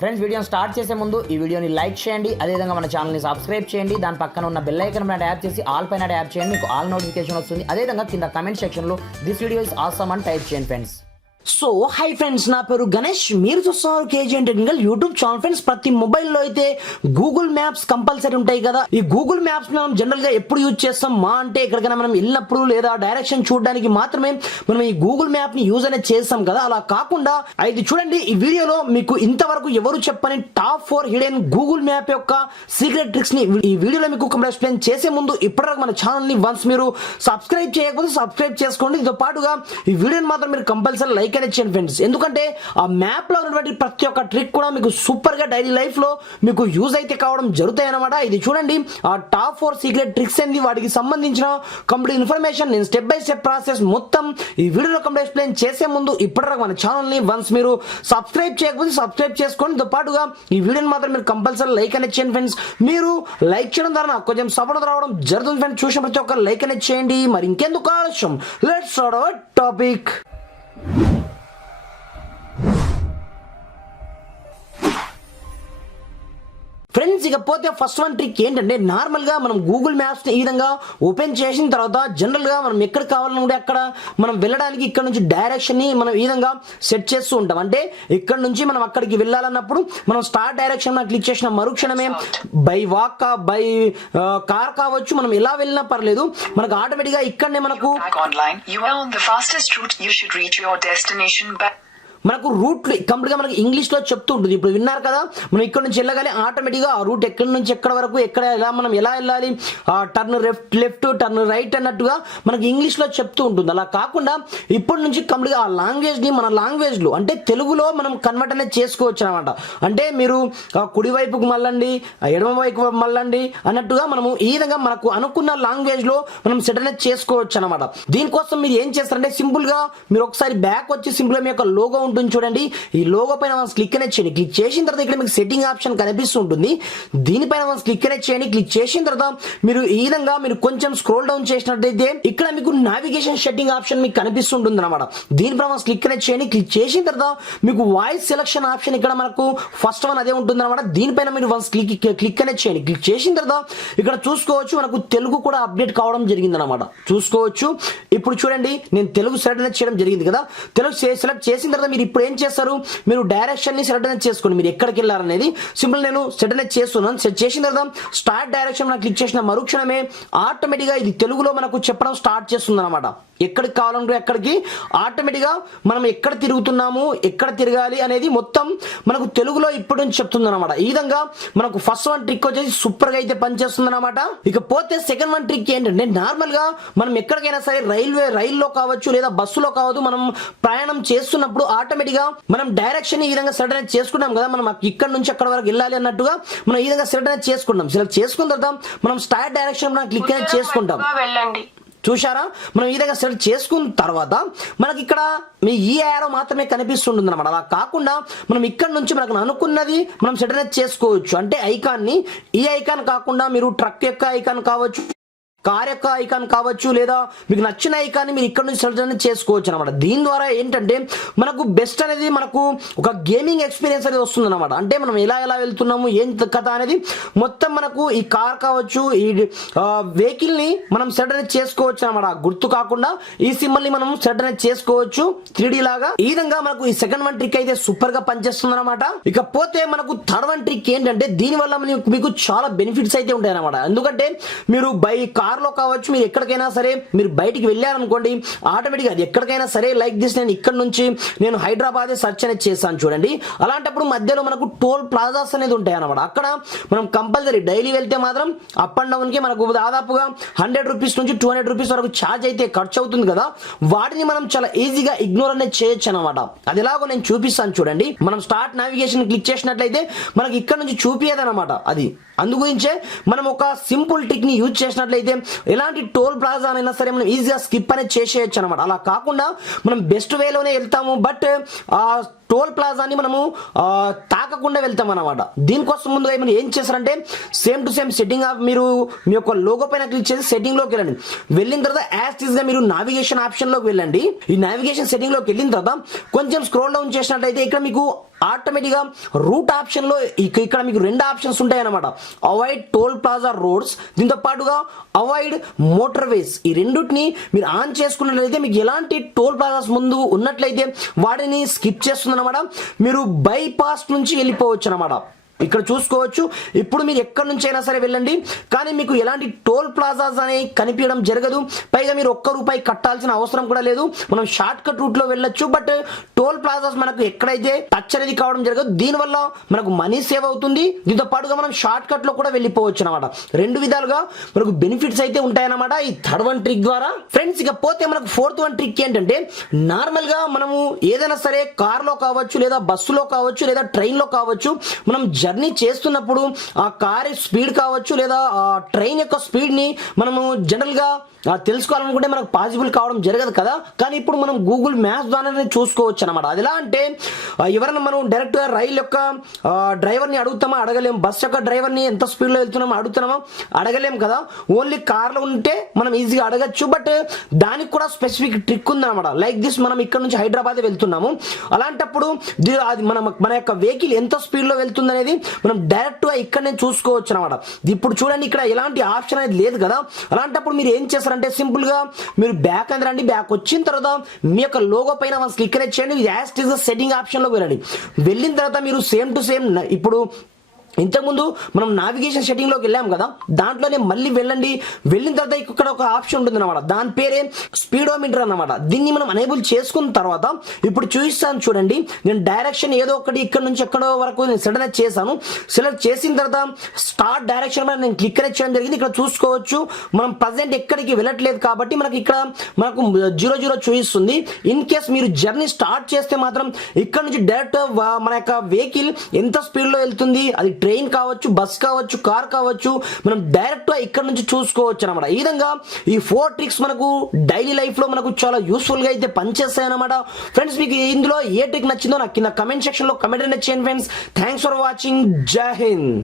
Friends వీడియోని start చేసే ముందు ఈ వీడియోని లైక్ చేయండి, అదేవిధంగా మన ఛానల్ని సబ్స్క్రైబ్ చేయండి. దాని పక్కన ఉన్న బెల్ ఐకాన్ పైన ట్యాప్ చేసి ఆల్ పైన ట్యాప్ చేయండి, మీకు ఆల్ నోటిఫికేషన్ వస్తుంది. అదేవిధంగా కింద కమెంట్ సెక్షన్లో దిస్ వీడియో ఇస్ ఆసమ్ అని టైప్ చేయండి ఫ్రెండ్స్. సో హై ఫ్రెండ్స్, నా పేరు గణేష్, మీరు చూస్తున్నారు KGN technical YouTube channel. Friends, ప్రతి మొబైల్లో అయితే గూగుల్ మ్యాప్స్ కంపల్సరీ ఉంటాయి కదా. ఈ గూగుల్ మ్యాప్స్ మనం జనరల్ గా ఎప్పుడు యూజ్ చేస్తాం మా అంటే ఎక్కడికైనా మనం వెళ్ళినప్పుడు లేదా డైరెక్షన్ చూడడానికి మాత్రమే మనం ఈ గూగుల్ మ్యాప్ ని యూజ్ అనేది చేస్తాం కదా. అలా కాకుండా ఇది చూడండి, ఈ వీడియోలో మీకు ఇంతవరకు ఎవరు చెప్పని టాప్ 4 హిడెన్ గూగుల్ మ్యాప్ యొక్క సీక్రెట్ ట్రిక్స్ ని ఈ వీడియోలో మీకు ఎక్స్ప్లెయిన్ చేసే ముందు ఇప్పటివరకు మన ఛానల్ ని వన్స్ మీరు సబ్స్క్రైబ్ చేయకపోతే సబ్స్క్రైబ్ చేసుకోండి. దీంతో పాటుగా ఈ వీడియోని మాత్రం మీరు కంపల్సరీ లైక్ అనేది చేయండి ఫ్రెండ్స్. ఎందుకంటే ఆ మ్యాప్ లో ఉన్నటువంటి ప్రతి ఒక్క ట్రిక్ కూడా మీకు సూపర్ గా డైలీ లైఫ్ లో మీకు యూజ్ అయితే కావడం జరుగుతాయి అన్నమాట. ఇది చూడండి, ఆ టాప్ 4 సీక్రెట్ ట్రిక్స్ ఏంది, వాటికి సంబంధించిన కంప్లీట్ ఇన్ఫర్మేషన్ నేను స్టెప్ బై స్టెప్ ప్రాసెస్ మొత్తం ఈ వీడియోలో కంప్లీట్ ఎక్స్ప్లెయిన్ చేసే ముందు ఇప్పటివరకు మన ఛానల్ ని వన్స్ మీరు సబ్స్క్రైబ్ చేయకపోతే సబ్స్క్రైబ్ చేసుకోండి. దీంతో పాటుగా ఈ వీడియోని మాత్రం మీరు కంపల్సరీ లైక్ అనేది చేయండి ఫ్రెండ్స్. మీరు లైక్ చేయడం ద్వారా నాకు కొంచెం సపోర్ట్ రావడం జరుగుతుంది ఫ్రెండ్స్. చూసిన ప్రతి ఒక్క లైక్ అనేది చేయండి. మరి ఇంకెందుకు ఆలస్యం, let's start our topic. Friends, ఇకపోతే ఫస్ట్ వన్ ట్రిక్ ఏంటంటే, నార్మల్ గా మనం గూగుల్ మ్యాప్స్ ని ఈ విధంగా ఓపెన్ చేసిన తర్వాత జనరల్ గా మనం ఎక్కడ కావాలనుకుంటే అక్కడ మనం వెళ్ళడానికి ఇక్కడ నుంచి డైరెక్షన్ ని మనం ఈ విధంగా సెట్ చేస్తూ ఉంటాం. అంటే ఇక్కడ నుంచి మనం అక్కడికి వెళ్ళాలన్నప్పుడు మనం స్టార్ట్ డైరెక్షన్ క్లిక్ చేసిన మరుక్షణమే బై వాక్ బై కార్ కావచ్చు, మనం ఎలా వెళ్ళినా పర్లేదు, మనకు ఆటోమేటిక్ గా ఇక్కడనే మనకు మనకు రూట్ కంప్లీట్ గా మనకి ఇంగ్లీష్ లో చెప్తూ ఉంటుంది. ఇప్పుడు విన్నారు కదా, మనం ఇక్కడ నుంచి వెళ్ళగానే ఆటోమేటిక్ గా ఆ రూట్ ఎక్కడి నుంచి ఎక్కడ వరకు ఎక్కడ మనం ఎలా వెళ్ళాలి, టర్న్ లెఫ్ట్ టర్న్ రైట్ అన్నట్టుగా మనకి ఇంగ్లీష్ లో చెప్తూ ఉంటుంది. అలా కాకుండా ఇప్పటి నుంచి కంప్లీట్ గా ఆ లాంగ్వేజ్ ని మన లాంగ్వేజ్ లో అంటే తెలుగులో మనం కన్వర్ట్ అనేది చేసుకోవచ్చు అనమాట. అంటే మీరు కుడి వైపుకు మళ్ళండి, ఎడమ వైపు మళ్ళండి అన్నట్టుగా మనము ఈ విధంగా మనకు అనుకున్న లాంగ్వేజ్ లో మనం సెట్ అనేది చేసుకోవచ్చు అనమాట. దీనికోసం మీరు ఏం చేస్తారంటే సింపుల్ గా మీరు ఒకసారి బ్యాక్ వచ్చి సింపుల్ గా మీ యొక్క లోగో ఉంటుంది చూడండి, ఈ లోగో పైన క్లిక్ అనేది చేయండి. క్లిక్ చేసిన తర్వాత ఇక్కడ మీకు సెట్టింగ్ ఆప్షన్ కనిపిస్తుంటుంది, దీనిపైన క్లిక్ అనేది చేయండి. క్లిక్ చేసిన తర్వాత మీరు ఈ విధంగా మీరు కొంచెం స్క్రోల్ డౌన్ చేసినట్లయితే ఇక్కడ మీకు నావిగేషన్ సెట్టింగ్ ఆప్షన్ మీకు కనిపిస్తుంటుంది అనమాట. దీనిపైన క్లిక్ అనేది చేయండి. క్లిక్ చేసిన తర్వాత మీకు వాయిస్ సెలక్షన్ ఆప్షన్ ఇక్కడ మనకు ఫస్ట్ వన్ అదే ఉంటుంది అనమాట. దీనిపైన మీరు క్లిక్ అనేది చేయండి. క్లిక్ చేసిన తర్వాత ఇక్కడ చూసుకోవచ్చు మనకు తెలుగు కూడా అప్డేట్ కావడం జరిగింది అనమాట. చూసుకోవచ్చు, ఇప్పుడు చూడండి నేను తెలుగు సెలెక్ట్ అనేది చేయడం జరిగింది కదా. తెలుగు సెలెక్ట్ చేసిన తర్వాత మీరు ఇప్పుడు ఏం చేస్తారు, మీరు డైరెక్షన్ ని సెలెక్ట్ అనేది చేసుకోండి, మీరు ఎక్కడికి వెళ్ళాలనేది సింపుల్ నేను సెట్ అనేది చేస్తున్నాను. సెట్ చేసిన తర్వాత స్టార్ట్ డైరెక్షన్ మనం క్లిక్ చేసిన మరుక్షణమే ఆటోమేటిక్ గా ఇది తెలుగులో మనకు చెప్పడం స్టార్ట్ చేస్తుంది అనమాట. ఎక్కడికి కావాలంటే ఎక్కడికి ఆటోమేటిక్ గా మనం ఎక్కడ తిరుగుతున్నాము, ఎక్కడ తిరగాలి అనేది మొత్తం మనకు తెలుగులో ఇప్పటి నుంచి చెప్తుంది అనమాట. ఈ విధంగా మనకు ఫస్ట్ వన్ ట్రిక్ వచ్చేసి సూపర్ గా అయితే పనిచేస్తుంది అనమాట. ఇకపోతే సెకండ్ వన్ ట్రిక్ ఏంటంటే, నార్మల్ గా మనం ఎక్కడికైనా సరే రైల్లో కావచ్చు లేదా బస్సులో కావచ్చు, మనం ప్రయాణం చేస్తున్నప్పుడు ఆటోమేటిక్ గా మనం డైరెక్షన్ ఈ విధంగా సెలెక్ట్ అనేది చేసుకుంటాం కదా. మనం ఇక్కడ నుంచి అక్కడ వరకు వెళ్ళాలి అన్నట్టుగా మనం ఈ విధంగా సెలెక్ట్ అనేది చేసుకుంటాం. సెలెక్ట్ చేసుకున్న తర్వాత మనం స్టార్ట్ డైరెక్షన్ మనం క్లిక్ అనేది చేసుకుంటాం. చూశారా, మనం ఈ విధంగా సెలెక్ట్ చేసుకున్న తర్వాత మనకి ఇక్కడ మీ ఈ యారో మాత్రమే కనిపిస్తుంటుంది అనమాట. అలా కాకుండా మనం ఇక్కడ నుంచి మనకు అనుకున్నది మనం సెట్ అనేది చేసుకోవచ్చు. అంటే ఐకాన్ ని ఈ ఐకాన్ కాకుండా మీరు ట్రక్ యొక్క ఐకాన్ కావచ్చు, కార్ యొక్క ఐకాన్ కావచ్చు, లేదా మీకు నచ్చిన ఐకాన్ మీరు ఇక్కడ నుంచి సెలెక్ట్ అనేది చేసుకోవచ్చు అనమాట. దీని ద్వారా ఏంటంటే మనకు బెస్ట్ అనేది మనకు ఒక గేమింగ్ ఎక్స్పీరియన్స్ అనేది వస్తుంది అనమాట. అంటే మనం ఎలా వెళ్తున్నాము ఏం కథ అనేది మొత్తం మనకు ఈ కార్ కావచ్చు, ఈ వెహికల్ ని మనం సెలెక్ట్ అనేది చేసుకోవచ్చు అనమాట. గుర్తు కాకుండా ఈ సింబల్ ని మనం సెలెక్ట్ అనేది చేసుకోవచ్చు 3D లాగా. ఈ విధంగా మనకు ఈ సెకండ్ వన్ ట్రిక్ అయితే సూపర్ గా పనిచేస్తుంది అనమాట. ఇకపోతే మనకు థర్డ్ వన్ ట్రిక్ ఏంటంటే, దీని వల్ల మీకు చాలా బెనిఫిట్స్ అయితే ఉంటాయి అనమాట. ఎందుకంటే మీరు బై కార్ లో కావచ్చు, మీరు ఎక్కడికైనా సరే మీరు బయటికి వెళ్ళారనుకోండి, ఆటోమేటిక్ అది ఎక్కడికైనా సరే లైక్ దిస్ నేను ఇక్కడ నుంచి నేను హైదరాబాద్ సర్చ్ అనేది చేస్తాను చూడండి. అలాంటప్పుడు మధ్యలో మనకు టోల్ ప్లాజాస్ అనేది ఉంటాయి అనమాట. అక్కడ మనం కంపల్సరీ డైలీ వెళ్తే మాత్రం అప్ అండ్ డౌన్ కి మనకు దాదాపుగా 100 రూపీస్ నుంచి 200 రూపీస్ వరకు ఛార్జ్ అయితే ఖర్చు అవుతుంది కదా. వాటిని మనం చాలా ఈజీగా ఇగ్నోర్ అనేది చేయొచ్చు అనమాట. అది ఎలాగో నేను చూపిస్తాను చూడండి. మనం స్టార్ట్ నావిగేషన్ క్లిక్ చేసినట్లయితే మనకి ఇక్కడ నుంచి చూపియదనమాట. అది అందుగురించే మనం ఒక సింపుల్ ట్రిక్ ని యూజ్ చేసినట్లయితే ఎలాంటి టోల్ ప్లాజా అయినా సరే మనం ఈజీగా స్కిప్ అనేది చేసేయచ్చు అనమాట. అలా కాకుండా మనం బెస్ట్ వేలోనే వెళ్తాము, బట్ ఆ టోల్ ప్లాజాని మనము తాకకుండా వెళ్తాం అనమాట. దీనికోసం ముందుగా మీరు ఏం చేస్తారంటే, సేమ్ టు సేమ్ సెట్టింగ్ మీరు మీ యొక్క లోగో పైన క్లిక్ చేసి సెట్టింగ్ లోకి వెళ్ళండి. వెళ్ళిన తర్వాత యాజ్ ఈజ్ గా మీరు నావిగేషన్ ఆప్షన్ లోకి వెళ్ళండి. ఈ నావిగేషన్ సెట్టింగ్ లోకి వెళ్ళిన తర్వాత కొంచెం స్క్రోల్ డౌన్ చేసినట్లయితే ఇక్కడ మీకు ఆటోమేటిక్గా రూట్ ఆప్షన్లో ఇక్కడ మీకు 2 ఆప్షన్స్ ఉంటాయి అన్నమాట. అవాయిడ్ టోల్ ప్లాజా రోడ్స్, దీంతో పాటుగా అవాయిడ్ మోటార్ వేస్. ఈ రెండింటిని మీరు ఆన్ చేసుకున్నట్లయితే మీకు ఎలాంటి టోల్ ప్లాజాస్ ముందు ఉన్నట్లయితే వాటిని స్కిప్ చేస్తుంది అనమాట. మీరు బైపాస్ నుంచి వెళ్ళిపోవచ్చు అనమాట. ఇక్కడ చూసుకోవచ్చు. ఇప్పుడు మీరు ఎక్కడి నుంచి అయినా సరే వెళ్ళండి, కానీ మీకు ఎలాంటి టోల్ ప్లాజాస్ అనేవి కనిపించడం జరగదు. పైగా మీరు ₹1 కట్టాల్సిన అవసరం కూడా లేదు. మనం షార్ట్ కట్ రూట్ లో వెళ్ళొచ్చు, బట్ టోల్ ప్లాజాస్ మనకు ఎక్కడైతే టచ్ అనేది కావడం జరగదు. దీనివల్ల మనకు మనీ సేవ్ అవుతుంది. దీంతో పాటుగా మనం షార్ట్ కట్ లో కూడా వెళ్ళిపోవచ్చు అనమాట. 2 విధాలుగా మనకు బెనిఫిట్స్ అయితే ఉంటాయన్నమాట ఈ థర్డ్ వన్ ట్రిక్ ద్వారా. ఫ్రెండ్స్, ఇక పోతే మనకు ఫోర్త్ వన్ ట్రిక్ ఏంటంటే, నార్మల్ గా మనము ఏదైనా సరే కార్ లో కావచ్చు, లేదా బస్సులో కావచ్చు, లేదా ట్రైన్ లో కావచ్చు, మనం జర్నీ చేస్తున్నప్పుడు ఆ కార్ స్పీడ్ కావచ్చు, లేదా ఆ ట్రైన్ యొక్క స్పీడ్ ని మనము జనరల్ గా తెలుసుకోవాలనుకుంటే మనకు పాసిబుల్ కావడం జరగదు కదా. కానీ ఇప్పుడు మనం గూగుల్ మ్యాప్స్ ద్వారానే చూసుకోవచ్చు అనమాట. అది ఎలా అంటే, ఎవరైనా మనం డైరెక్ట్ గా రైలు యొక్క డ్రైవర్ ని అడుగుతామా? అడగలేము. బస్ యొక్క డ్రైవర్ ని ఎంత స్పీడ్ లో వెళ్తున్నామో అడుగుతున్నామా? అడగలేము కదా. ఓన్లీ కార్ లో ఉంటే మనం ఈజీగా అడగచ్చు, బట్ దానికి కూడా స్పెసిఫిక్ ట్రిక్ ఉందన్నమాట. లైక్ దిస్, మనం ఇక్కడ నుంచి హైదరాబాద్ వెళ్తున్నాము. అలాంటప్పుడు అది మన యొక్క వెహికల్ ఎంత స్పీడ్ లో వెళ్తుంది అనేది మనం డైరెక్ట్ గా ఇక్కడనే చూసుకోవచ్చు అనమాట. ఇప్పుడు చూడండి, ఇక్కడ ఎలాంటి ఆప్షన్ అనేది లేదు కదా. అలాంటప్పుడు మీరు ఏం చేస్తారంటే, సింపుల్ గా మీరు బ్యాక్ అని రండి. బ్యాక్ వచ్చిన తర్వాత మీ యొక్క లోగో పైన క్లిక్ చేయండి. As it is setting option లో వెళ్ళండి. వెళ్ళిన తర్వాత మీరు సేమ్ టు సేమ్ ఇప్పుడు ఇంతకుముందు మనం నావిగేషన్ సెట్టింగ్ లోకి వెళ్ళాం కదా, దాంట్లోనే మళ్ళీ వెళ్ళండి. వెళ్ళిన తర్వాత ఇక్కడ ఒక ఆప్షన్ ఉంటుంది అనమాట. దాని పేరే స్పీడోమీటర్ అన్నమాట. దీన్ని మనం అనేబుల్ చేసుకున్న తర్వాత ఇప్పుడు చూపిస్తాను చూడండి. నేను డైరెక్షన్ ఏదో ఒకటి ఇక్కడ నుంచి ఎక్కడో వరకు నేను సెలెక్ట్ చేశాను. సెలెక్ట్ చేసిన తర్వాత స్టార్ట్ డైరెక్షన్ మీద నేను క్లిక్ చేయడం జరిగింది. ఇక్కడ చూసుకోవచ్చు, మనం ప్రజెంట్ ఎక్కడికి వెళ్ళట్లేదు కాబట్టి మనకి ఇక్కడ మనకు 00 చూపిస్తుంది. ఇన్ కేస్ మీరు జర్నీ స్టార్ట్ చేస్తే మాత్రం ఇక్కడ నుంచి డైరెక్ట్ మన యొక్క వెహికల్ ఎంత స్పీడ్ లో వెళ్తుంది, అది ట్రైన్ కావచ్చు, బస్ కావచ్చు, కార్ కావచ్చు, మనం డైరెక్ట్ గా ఇక్కడ నుంచి చూసుకోవచ్చు అనమాట. ఈ విధంగా ఈ 4 ట్రిక్స్ మనకు డైలీ లైఫ్ లో మనకు చాలా యూస్ఫుల్ గా అయితే పనిచేస్తాయి అనమాట. ఫ్రెండ్స్, మీకు ఇందులో ఏ ట్రిక్ నచ్చిందో నాకు కింద కమెంట్ సెక్షన్ లో కమెంట్ చేయండి ఫ్రెండ్స్. Thanks for watching. జై హింద్.